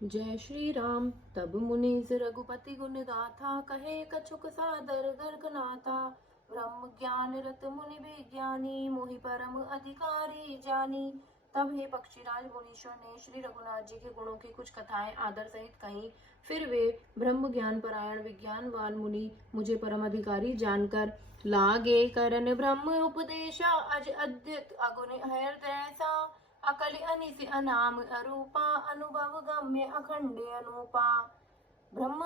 जय श्री राम। तब मुनीस रघुपति गुण गाथा, कहे कछुक सादर गर्ग नाथा। ब्रह्म ज्ञान रत मुनि विज्ञानी, मोहि परम अधिकारी जानी। तब हे पक्षीराज मुनीश्वर ने श्री रघुनाथ जी के गुणों की कुछ कथाएं आदर सहित कही। फिर वे ब्रह्म ज्ञान परायण विज्ञानवान मुनि मुझे परम अधिकारी जानकर लागे करन ब्रह्म उपदेशा। अज अद्युत अगुण हृदय सा, अकल अनिस अनाम अरूपा। अनुभव गम्य अखंड अनूपा। ब्रह्म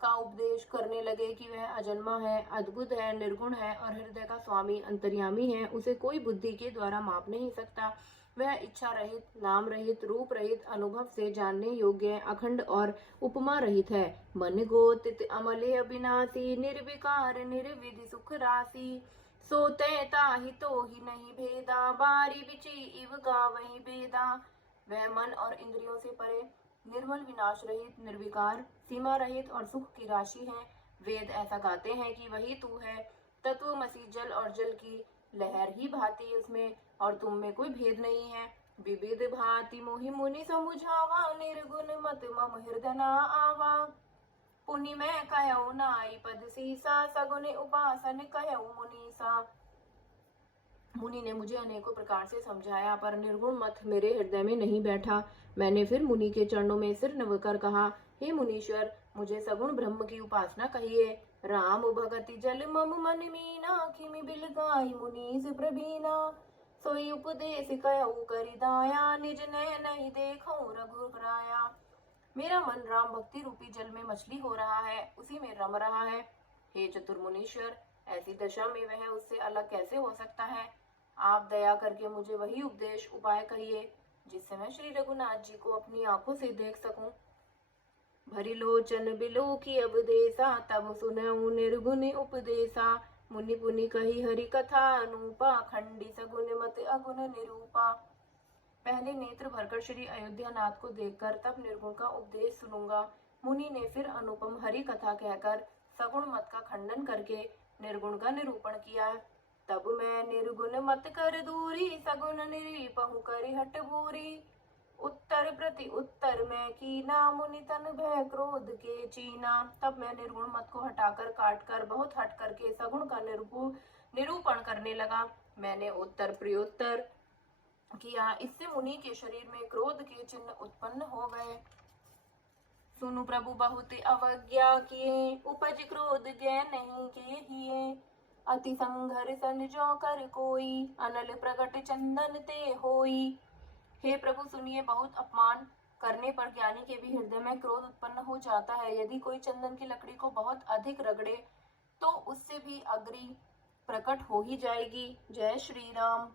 का उपदेश करने लगे कि वह अजन्मा है, अद्भुत है, निर्गुण है और हृदय का स्वामी अंतर्यामी है। उसे कोई बुद्धि के द्वारा माप नहीं सकता। वह इच्छा रहित, नाम रहित, रूप रहित, अनुभव से जानने योग्य, अखंड और उपमा रहित है। मन गोतित अमले अविनाशी, निर्विकार निर्विधि सुख राशि। सोते ताहि तो ही नहीं भेदा, बारी बिची इव गावहि बेदा। वह मन और इंद्रियों से परे, निर्मल, विनाश रहित, निर्विकार, सीमा रहित और सुख की राशि है। वेद ऐसा गाते हैं कि वही तू है। तत्वमसि जल और जल की लहर ही भाती उसमें, और तुम में कोई भेद नहीं है। विविध भांति मोहि मुनि समुझावा, निर्गुण मत मम हृदय न आवा। पुनि मैं कहऊ नाई पद सीसा, सगुन उपासन कहऊ मुनीसा। मुनि ने मुझे अनेकों प्रकार से समझाया, पर निर्गुण मत मेरे हृदय में नहीं बैठा। मैंने फिर मुनि के चरणों में सिर नवकर कहा, हे मुनीश्वर, मुझे सगुण ब्रह्म की उपासना कहिए। राम भगति जल मम मन मीना, खिमि बिल गाई मुनीस प्रवीणा। सोई उपदेश कहऊ करि दाया, निज नयन नहीं देखऊं रघुराया। मेरा मन राम भक्ति रूपी जल में मछली हो रहा है, उसी में रम रहा है। हे चतुर्मुनीश्वर, ऐसी दशा में वह उससे अलग कैसे हो सकता है। आप दया करके मुझे वही उपदेश उपाय कहिए, जिससे मैं श्री रघुनाथ जी को अपनी आंखों से देख सकूं। भरी लोचन बिलो की अब देसा, तब सुनऊ निर्गुण उपदेशा। मुनि पुनि कही हरि कथा अनूपा, खंडी सगुन मत अगुण निरूपा। पहले नेत्र भरकर श्री अयोध्या नाथ को देखकर तब निर्गुण का उपदेश सुनूंगा। मुनि ने फिर अनुपम हरि कथा कहकर सगुण मत का खंडन करके निर्गुण का निरूपण किया। तब मैं निर्गुण मत कर दूरी, सगुण निरीपहु करि हट भूरी। उत्तर प्रति उत्तर मैं कीना, मुनि तन भय क्रोध के चीना। तब मैं निर्गुण मत को हटाकर, काटकर, बहुत हट करके सगुण का निरूपण करने लगा। मैंने उत्तर प्रत्युत्तर किया, इससे मुनि के शरीर में क्रोध के चिन्ह उत्पन्न हो गए। सुनु प्रभु बहुत अवज्ञा किए, उपज क्रोध जय नहीं के हिए। अति संघर्षन जो कर कोई, अनल प्रगट चंदन ते होई। हे प्रभु सुनिए, बहुत अपमान करने पर ज्ञानी के भी हृदय में क्रोध उत्पन्न हो जाता है। यदि कोई चंदन की लकड़ी को बहुत अधिक रगड़े तो उससे भी अग्नि प्रकट हो ही जाएगी। जय श्री राम।